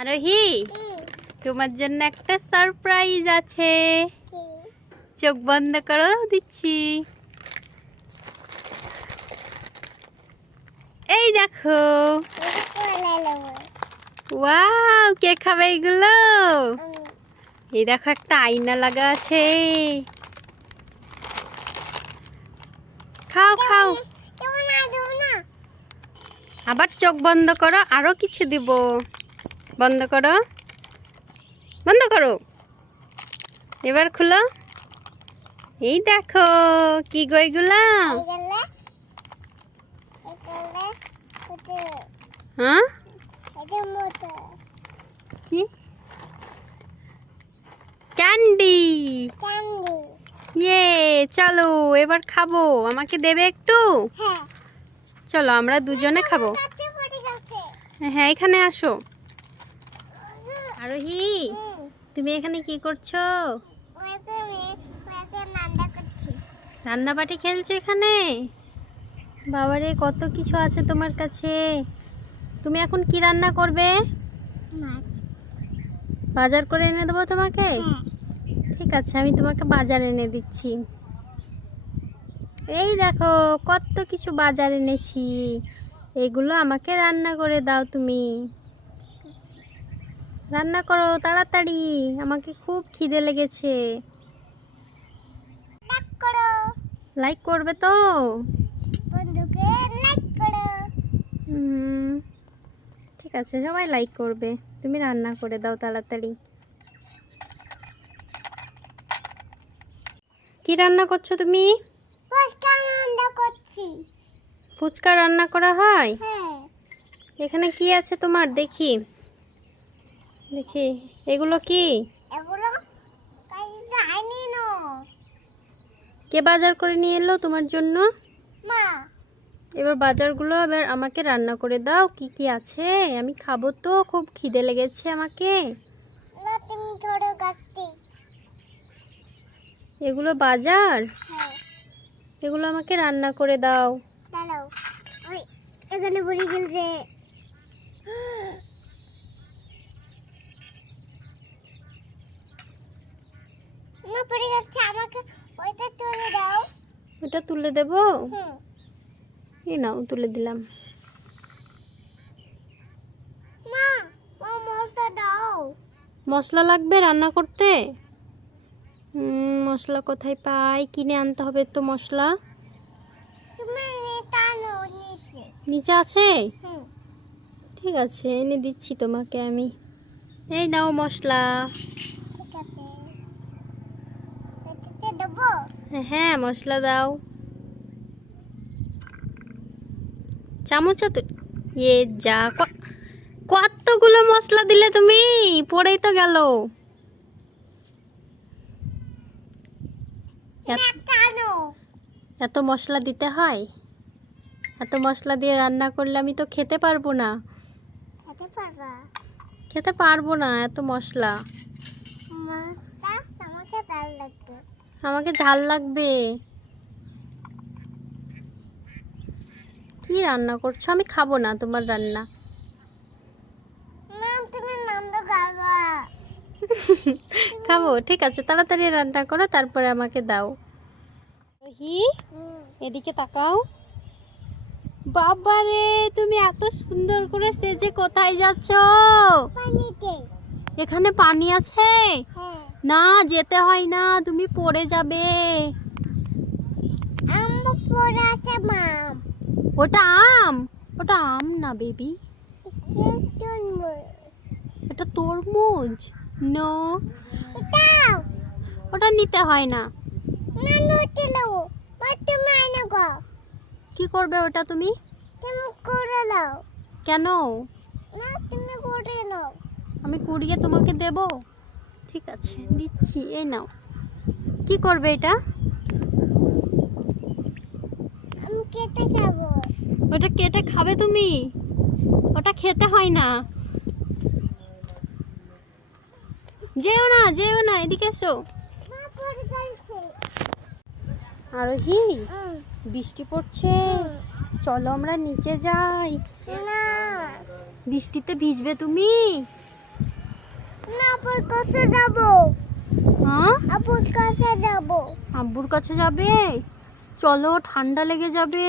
আরোহী, তোমার জন্য একটা সারপ্রাইজ আছে। চোখ বন্ধ করো, দিচ্ছি। এই দেখো। ওয়াও, কে খাবে এগুলো? এই দেখো, একটা আয়না লাগা আছে। খাও খাও। আবার চোখ বন্ধ করো, আরো কিছু দিব। বন্ধ করো, বন্ধ করো। এবার খুলো। এই দেখো, কি গো এগুলা? হ্যাঁ, কি? ক্যান্ডি। ইয়ে, চলো এবার খাবো। আমাকে দেবে একটু? চলো আমরা দুজনে খাবো। হ্যাঁ, এখানে আসো। আরোহী, তুমি এখানে কি করছো? রান্না বাটি খেলছো এখানে? বাবারে, কত কিছু আছে তোমার কাছে। তুমি এখন কি রান্না করবে? বাজার করে এনে দেবো তোমাকে? ঠিক আছে, আমি তোমাকে বাজার এনে দিচ্ছি। এই দেখো, কত কিছু বাজার এনেছি। এগুলো আমাকে রান্না করে দাও তুমি। রান্না করো তাড়াতাড়ি, আমাকে খুব খিদে লেগেছে। লাইক করবে তো? ঠিক আছে, সবাই লাইক করবে। তুমি রান্না করে দাও তাড়াতাড়ি। কি রান্না করছো তুমি? ফুচকা রান্না করা হয়? এখানে কি আছে তোমার? দেখি দেখি, এগুলো কি? কে বাজার করে নিয়ে এলো তোমার জন্য? এবার বাজারগুলো এবার আমাকে রান্না করে দাও। কি কি আছে আমি খাবো তো, খুব খিদে লেগেছে আমাকে। এগুলো বাজার, এগুলো আমাকে রান্না করে দাও। এখানে পড়ে গেছে। পড়ে যাচ্ছে, আমাকে ওইটা তুলে দাও। এটা তুলে দেবো? এই নাও, তুলে দিলাম। মা, মশলা দাও। মশলা লাগবে রান্না করতে? মশলা কোথায় পাই? কিনে আনতে হবে তো মশলা। তুমি টানো নিচে। নিচে আছে? ঠিক আছে, এনে দিচ্ছি তোমাকে আমি। এই নাও মশলা। ঠিক আছে, এটাতে দেবো? হ্যাঁ, মশলা দাও। চামচ তো। ইয়ে যা, কতগুলো মশলা দিলে তুমি? পড়েই তো গেল। টানো। এত মশলা দিতে হয়? এত মশলা দিয়ে রান্না করলে আমি তো খেতে পারবো না। খেতে পারবা? খেতে পারবো না, এত মশলা। আমাকে ঝাল লাগবে। আমাকে ঝাল লাগবে। কি রান্না করছো? আমি খাবো না তোমার রান্না। তুমি নামটা খাবা? খাবো, ঠিক আছে, তাড়াতাড়ি রান্না করো, তারপরে আমাকে দাও। এদিকে তাকাও। বাবারে, তুমি এত সুন্দর করে সেজে কোথায় যাচ্ছ? পানিতে। এখানে পানি আছে? হ্যাঁ। না, যেতে হয় না, তুমি পড়ে যাবে। আম্মু পড়ে আছে মাম। ওটা আম? ওটা আম না বেবি, এটা তরমুজ। নো, ওটা নিতে হয় না। কি করবে ওটা তুমি? কেন? আমি কুড়িয়ে তোমাকে দেব? ঠিক আছে, দিচ্ছি, এই নাও। কি করবে এটা? আমি কেটে খাবো। ওটা কেটে খাবে তুমি? ওটা খেতে হয় না। যেও না, যেও না, এদিকে এসো। আরোহী, বৃষ্টি পড়ছে, চলো আমরা নিচে যাই। না, বৃষ্টিতে ভিজবে তুমি? কাছে যাবো। হ্যাঁ, আপুর কাছে যাবো। আব্বুর কাছে যাবে? চলো, ঠান্ডা লেগে যাবে।